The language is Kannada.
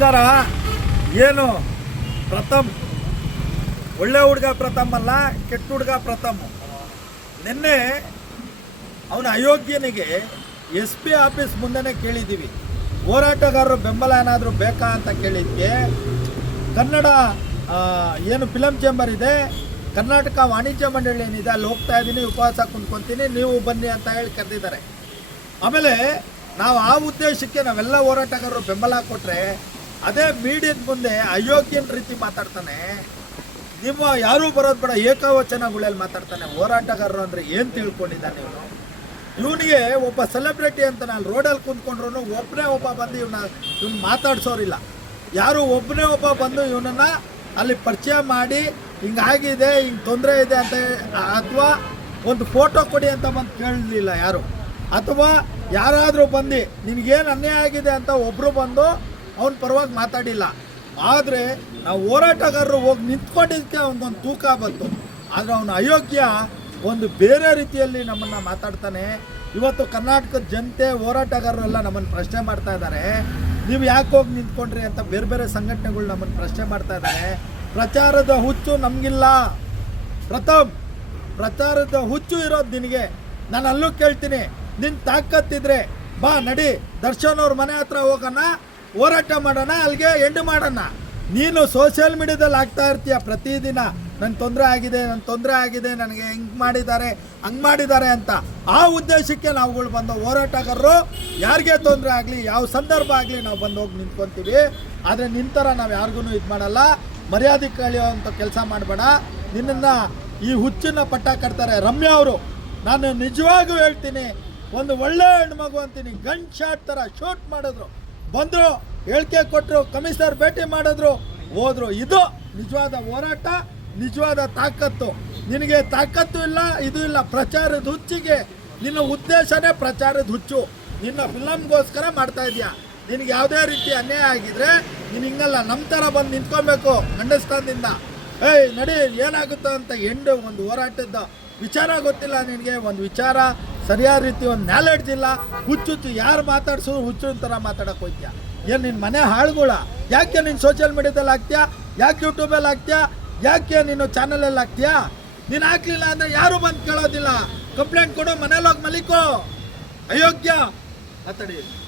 ನಮಸ್ಕಾರ. ಏನು ಪ್ರಥಮ್? ಒಳ್ಳೆ ಹುಡುಗ ಪ್ರಥಮ್ ಅಲ್ಲ, ಕೆಟ್ಟ ಹುಡುಗ ಪ್ರಥಮ್. ನಿನ್ನೆ ಅವನ ಅಯೋಗ್ಯನಿಗೆ ಎಸ್ ಪಿ ಆಫೀಸ್ ಮುಂದೆನೇ ಕೇಳಿದ್ದೀವಿ. ಹೋರಾಟಗಾರರು ಬೆಂಬಲ ಏನಾದರೂ ಬೇಕಾ ಅಂತ ಕೇಳಿದ್ದೆ ಕನ್ನಡ ಏನು ಫಿಲಮ್ ಚೇಂಬರ್ ಇದೆ, ಕರ್ನಾಟಕ ವಾಣಿಜ್ಯ ಮಂಡಳಿ ಏನಿದೆ, ಅಲ್ಲಿ ಹೋಗ್ತಾ ಇದ್ದೀನಿ, ಉಪವಾಸ ಕುಂದ್ಕೊತೀನಿ ನೀವು ಬನ್ನಿ ಅಂತ ಹೇಳಿ ಕರೆದಿದ್ದಾರೆ. ಆಮೇಲೆ ನಾವು ಆ ಉದ್ದೇಶಕ್ಕೆ ನಾವೆಲ್ಲ ಹೋರಾಟಗಾರರು ಬೆಂಬಲ ಕೊಟ್ಟರೆ ಅದೇ ಮೀಡಿಯದ ಮುಂದೆ ಅಯೋಗ್ಯನ ರೀತಿ ಮಾತಾಡ್ತಾನೆ. ನಿಮ್ಮ ಯಾರೂ ಬರೋದು ಬೇಡ, ಏಕವಚನಗಳಲ್ಲಿ ಮಾತಾಡ್ತಾನೆ. ಹೋರಾಟಗಾರರು ಅಂದರೆ ಏನು ತಿಳ್ಕೊಂಡಿದ್ದಾನೆ ಇವನು? ಇವನಿಗೆ ಒಬ್ಬ ಸೆಲೆಬ್ರಿಟಿ ಅಂತ ನಾನು ರೋಡಲ್ಲಿ ಕುಂತ್ಕೊಂಡ್ರು ಒಬ್ಬನೇ ಒಬ್ಬ ಬಂದು ಇವನ ಇವ್ನು ಮಾತಾಡ್ಸೋರಿಲ್ಲ. ಯಾರು ಒಬ್ಬನೇ ಒಬ್ಬ ಬಂದು ಇವನನ್ನ ಅಲ್ಲಿ ಪರಿಚಯ ಮಾಡಿ ಹಿಂಗಾಗಿದೆ ಹಿಂಗೆ ತೊಂದರೆ ಇದೆ ಅಂತ ಅಥವಾ ಒಂದು ಫೋಟೋ ಕೊಡಿ ಅಂತ ಬಂದು ಕೇಳಲಿಲ್ಲ ಯಾರು? ಅಥವಾ ಯಾರಾದರೂ ಬಂದು, ನಿನಗೇನು ಅನ್ಯಾಯ ಆಗಿದೆ ಅಂತ ಒಬ್ಬರು ಬಂದು ಅವನ ಪರವಾಗಿ ಮಾತಾಡಿಲ್ಲ. ಆದರೆ ನಾವು ಹೋರಾಟಗಾರರು ಹೋಗಿ ನಿಂತ್ಕೊಂಡಿದ್ದಕ್ಕೆ ಅವನಿಗೊಂದು ತೂಕ ಬಂತು. ಆದರೆ ಅವನ ಅಯೋಗ್ಯ ಒಂದು ಬೇರೆ ರೀತಿಯಲ್ಲಿ ನಮ್ಮನ್ನು ಮಾತಾಡ್ತಾನೆ. ಇವತ್ತು ಕರ್ನಾಟಕದ ಜನತೆ ಹೋರಾಟಗಾರರೆಲ್ಲ ನಮ್ಮನ್ನು ಪ್ರಶ್ನೆ ಮಾಡ್ತಾ ಇದ್ದಾರೆ. ನೀವು ಯಾಕೆ ಹೋಗಿ ನಿಂತ್ಕೊಂಡ್ರಿ ಅಂತ ಬೇರೆ ಬೇರೆ ಸಂಘಟನೆಗಳು ನಮ್ಮನ್ನು ಪ್ರಶ್ನೆ ಮಾಡ್ತಾ ಇದ್ದಾರೆ. ಪ್ರಚಾರದ ಹುಚ್ಚು ನಮಗಿಲ್ಲ. ಪ್ರಥಮ್ ಪ್ರಚಾರದ ಹುಚ್ಚು ಇರೋದು ನಿನಗೆ. ನಾನು ಅಲ್ಲೂ ಕೇಳ್ತೀನಿ. ನಿನ್ನ ತಾಕತ್ತಿದ್ರೆ ಬಾ ನಡಿ. ದರ್ಶನ್ ಅವ್ರ ಮನೆ ಹತ್ರ ಹೋಗೋಣ. ಹೋರಾಟ ಮಾಡೋಣ, ಅಲ್ಲಿಗೆ ಎಂಡು ಮಾಡೋಣ. ನೀನು ಸೋಷಿಯಲ್ ಮೀಡಿಯಾದಲ್ಲಿ ಆಗ್ತಾ ಇರ್ತೀಯ, ಪ್ರತಿದಿನ ನನ್ನ ತೊಂದರೆ ಆಗಿದೆ ನನ್ನ ತೊಂದರೆ ಆಗಿದೆ, ನನಗೆ ಹೆಂಗೆ ಮಾಡಿದ್ದಾರೆ, ಹಂಗೆ ಮಾಡಿದ್ದಾರೆ ಅಂತ. ಆ ಉದ್ದೇಶಕ್ಕೆ ನಾವುಗಳು ಬಂದ ಹೋರಾಟಗಾರರು, ಯಾರಿಗೆ ತೊಂದರೆ ಆಗಲಿ, ಯಾವ ಸಂದರ್ಭ ಆಗಲಿ ನಾವು ಬಂದು ಹೋಗಿ ನಿಂತ್ಕೊತೀವಿ. ಆದರೆ ನಿಂತರ ನಾವು ಯಾರಿಗೂ ಇದು ಮಾಡಲ್ಲ. ಮರ್ಯಾದೆ ಕಳೆಯುವಂಥ ಕೆಲಸ ಮಾಡಬೇಡ. ನಿನ್ನನ್ನು ಈ ಹುಚ್ಚನ್ನು ಪಟ್ಟ ಕಟ್ತಾರೆ ರಮ್ಯಾ ಅವರು. ನಾನು ನಿಜವಾಗೂ ಹೇಳ್ತೀನಿ, ಒಂದು ಒಳ್ಳೆ ಹೆಣ್ಮಗು ಅಂತೀನಿ ಗನ್ ಶಾಟ್ ಥರ ಶೂಟ್ ಮಾಡಿದ್ರು. ಬಂದರು, ಹೇಳಿಕೆ ಕೊಟ್ಟರು ಕಮಿಷನರ್ ಭೇಟಿ ಮಾಡಿದ್ರು, ಹೋದ್ರು. ಇದು ನಿಜವಾದ ಹೋರಾಟ, ನಿಜವಾದ ತಾಕತ್ತು. ನಿನಗೆ ತಾಕತ್ತು ಇಲ್ಲ, ಇದು ಇಲ್ಲ. ಪ್ರಚಾರದ ಹುಚ್ಚಿಗೆ. ನಿನ್ನ ಉದ್ದೇಶನೇ ಪ್ರಚಾರದ ಹುಚ್ಚು. ನಿನ್ನ ಫಿಲಮ್ಗೋಸ್ಕರ ಮಾಡ್ತಾ ಇದೀಯಾ? ನಿನಗೆ ಯಾವುದೇ ರೀತಿ ಅನ್ಯಾಯ ಆಗಿದ್ರೆ ನೀನು ಹಿಂಗಲ್ಲ ನಮ್ಮ ಥರ ಬಂದು ನಿಂತ್ಕೊಬೇಕು, ಅಂಡರ್ಸ್ಟ್ಯಾಂಡಿಂದ. ಏಯ್, ನಡಿ, ಏನಾಗುತ್ತೋ ಅಂತ ಎಂಡು ಒಂದು ಹೋರಾಟದ ವಿಚಾರ ಗೊತ್ತಿಲ್ಲ ನಿನಗೆ? ಒಂದು ವಿಚಾರ, ಸರಿಯಾದ ರೀತಿ ಒಂದು ನಾಲೆಡ್ಜ್ ಇಲ್ಲ ಹುಚ್ಚು ಹುಚ್ಚು ಯಾರು ಮಾತಾಡ್ಸೋ ಹುಚ್ಚು ಥರ ಮಾತಾಡಕ್ಕೆ ಹೋಗ್ತೀಯ? ಏನು ನಿನ್ನ ಮನೆ ಹಾಳುಗಳ? ಯಾಕೆ ನೀನು ಸೋಷಿಯಲ್ ಮೀಡಿಯಾದಲ್ಲಿ ಹಾಕ್ತೀಯಾ? ಯಾಕೆ ಯೂಟ್ಯೂಬಲ್ಲಿ ಹಾಕ್ತೀಯಾ? ಯಾಕೆ ನೀನು ಚಾನಲಲ್ಲಿ ಹಾಕ್ತೀಯಾ? ನೀನು ಹಾಕ್ಲಿಲ್ಲ ಅಂದರೆ ಯಾರೂ ಬಂದು ಕೇಳೋದಿಲ್ಲ. ಕಂಪ್ಲೇಂಟ್ ಕೊಡು, ಮನೇಲಿ ಹೋಗಿ ಮಲಿಕೋ. ಅಯೋಗ್ಯ. ಮಾತಾಡಿ.